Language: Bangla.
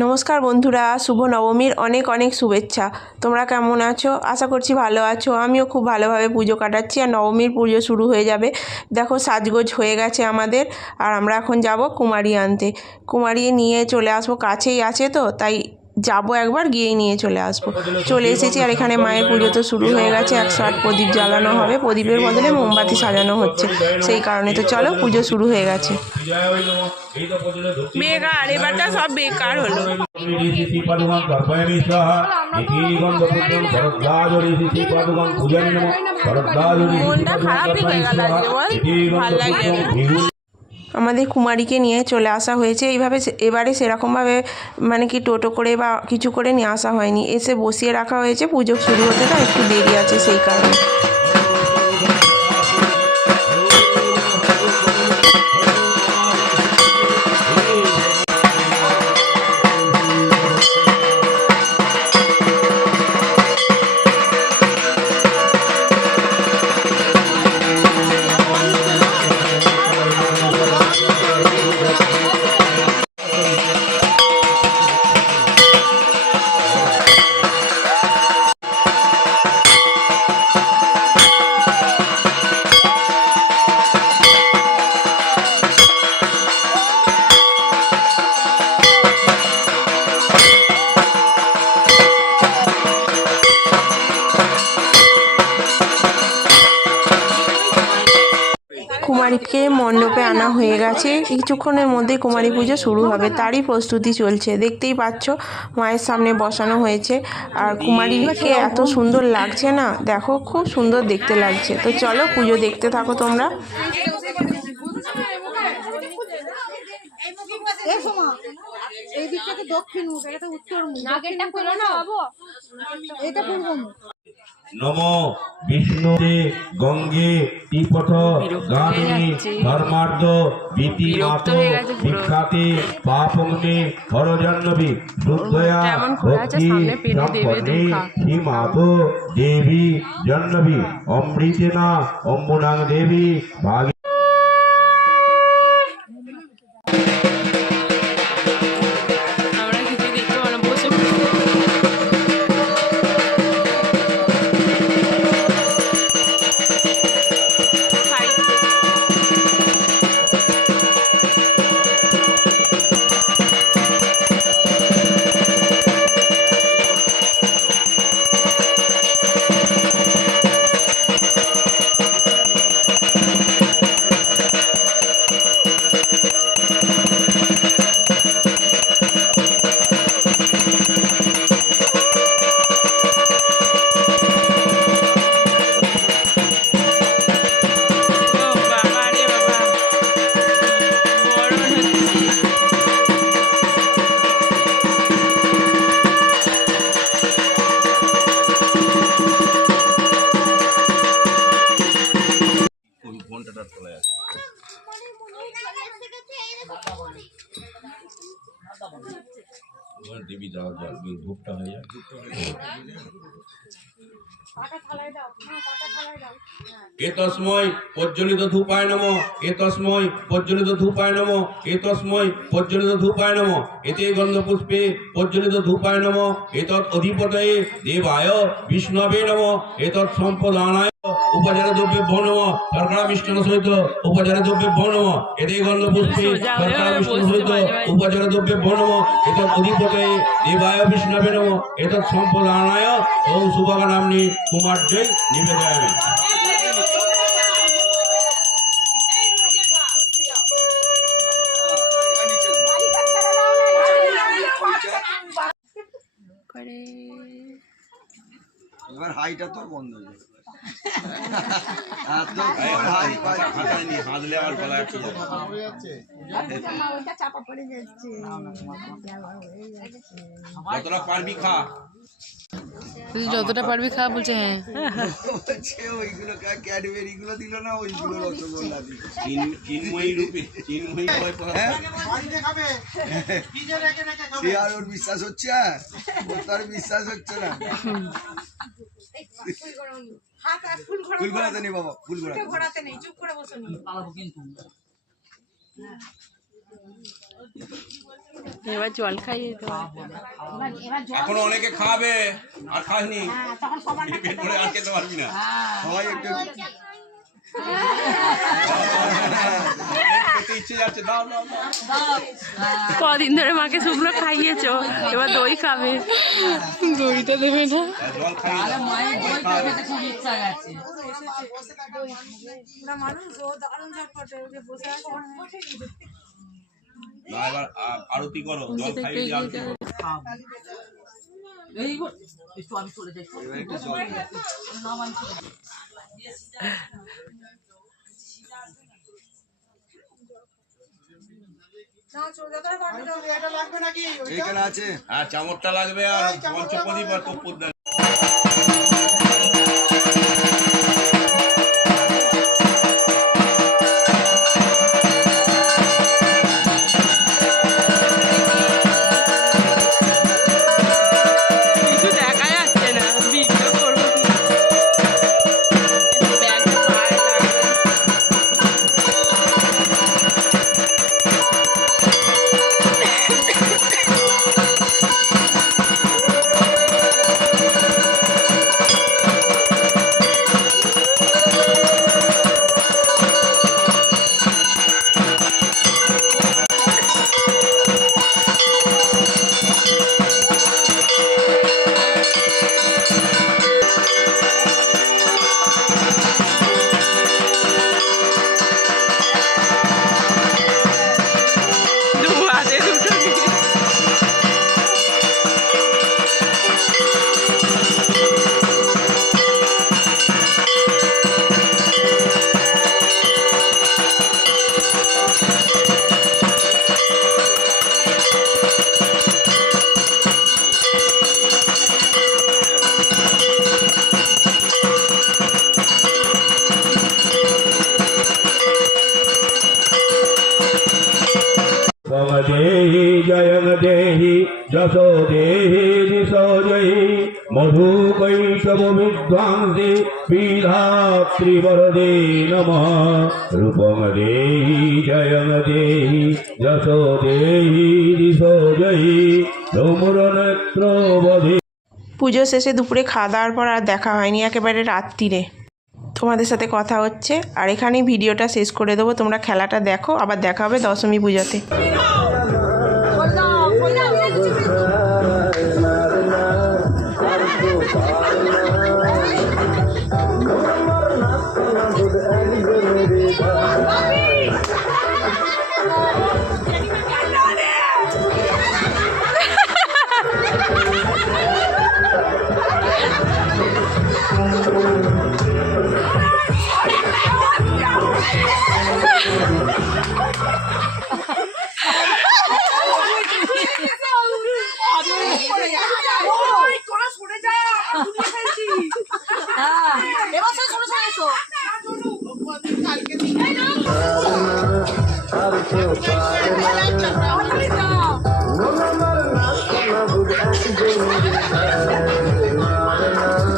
নমস্কার বন্ধুরা, শুভ নবমীর অনেক অনেক শুভেচ্ছা। তোমরা কেমন আছো? আশা করছি ভালো আছো। আমিও খুব ভালোভাবে পুজো কাটাচ্ছি, আর নবমীর পুজো শুরু হয়ে যাবে। দেখো সাজগোজ হয়ে গেছে আমাদের, আর আমরা এখন যাব কুমারী আনতে। কুমারী নিয়ে চলে আসবো, কাছেই আছে তো, তাই যাবো একবার, গিয়েই নিয়ে চলে আসবো। চলে এসেছি, আর এখানে মায়ের পুজো তো শুরু হয়ে গেছে। 108 প্রদীপ জ্বালানো হবে, প্রদীপের বদলে মোমবাতি সাজানো হচ্ছে, সেই কারণে তো চলো পুজো শুরু হয়ে গেছে। বেকার, এবারটা সব বেকার হলো। মনটা খারাপই হয়ে গেল আজকে, বল, ভাল লাগে। আমাদের কুমারীকে নিয়ে চলে আসা হয়েছে এইভাবে। এবারে সেরকমভাবে মানে কি টোটো করে বা কিছু করে নিয়ে আসা হয়নি, এসে বসিয়ে রাখা হয়েছে। পুজো শুরু হতে তো একটু দেরি আছে, সেই কারণে। কুমারীকে মণ্ডপে আনা হয়ে গেছে, কিছুক্ষণের মধ্যেই কুমারী পুজো শুরু হবে, তারই প্রস্তুতি চলছে। দেখতেই পাচ্ছ মায়ের সামনে বসানো হয়েছে, আর কুমারীকে এত সুন্দর লাগছে না, দেখো খুব সুন্দর দেখতে লাগছে। তো চলো পুজো দেখতে থাকো তোমরা। নমো বিষ্ণুতে গঙ্গে তীপথ গামিনী ধর্মার্ধ ভীতি মাত বিখ্যাতে পাপমনে হরজাহ্নবী শুদ্ধয়া ভক্তি সম্পন্নে শ্রীমাত দেবী জাহ্নবী অমৃতেনা অম্বুনাং দেবী ভাগী। দেবী যাওয়া যায়, ভোগটা হয়ে যায়। এতস্মৈ প্রজ্বলিত ধূপায় নমঃ, এতস্মৈ প্রজ্বলিত ধূপায় নমঃ, এতস্মৈ প্রজ্বলিত ধূপায় নমঃ, এতে গন্ধপুষ্পে প্রজ্বলিত ধূপায় নমঃ, এতৎ অধিপতয়ে দেবায় বিষ্ণবে নমঃ, এতৎ সম্পদানায় উপচার দ্রব্যেভ্যো নমঃ, শর্করা মিষ্টান্ন সহিত উপচার দ্রব্যেভ্যো নমঃ, এতে গন্ধপুষ্পে শর্করা মিষ্টান্ন সহিত উপচার দ্রব্যেভ্যো নমঃ, এতৎ অধিপতয়ে দেবায় বিষ্ণবে নমঃ, এতৎ সম্পদানায় ওম শুভগা নাম্নি কুমার্যৈ নিবেদয়ামি। এবার হাইটা তোর বন্ধ হয়ে যাবে। যতটা পারবি খা, তুই যতটা পারবি খা বলছে। হ্যাঁ ওইগুলো ক্যাডবেরি গুলো দিল না, ওইগুলো রসগোল্লা দিল। চিন্ময়ী রূপে চিন্ময়ী সে আর ওর বিশ্বাস হচ্ছে, ওর তো আর বিশ্বাস হচ্ছে না। ফুল ঘোরাতে নেই বাবা, ফুল ঘোরাতে নেই, চুপ করে বসে নি। এবার জল খাইয়ে দাও। এখনো অনেকে খাবে আর খাসনি পেট ভরে আর খেতে পারবি না। সবাই একটু খেতে ইচ্ছে যাচ্ছে, দাও দাও দাও। কদিন ধরে মাকে শুকনো খাইয়েছো, এবার দই খাবে। দইটা দেবে না? জল খাইয়ে দাও। না, এবার আরতি করো, জল খাইয়ে দিয়ে আরতি করো। এবার একটু জল খাও। এইখানে আছে। আর চামচটা লাগবে আর পঞ্চপ্রদীপ আর কর্পূর দাও। কিছু দেখা যাচ্ছে না, ভিডিও করবো কি? ব্যাগটা পায়ে লাগবে। দু হাতে দুটো নিয়ে। देहि जयं देहि जसो देहि दिशो जयि मधुकैटभ विद्वांसि पीधात्रिवरदे नमः रूपं देहि जयं देहि जसो देहि दिशो जयि धूम्रनेत्रोऽवधि। পুজো শেষে দুপুরে খাওয়া দাওয়ার পর আর দেখা হয়নি, একেবারে রাত্রিরে তোমাদের সাথে কথা হচ্ছে। আর এখানেই ভিডিওটা শেষ করে দেবো, তোমরা খেলাটা দেখো, আবার দেখা হবে দশমী পুজোতে। এবার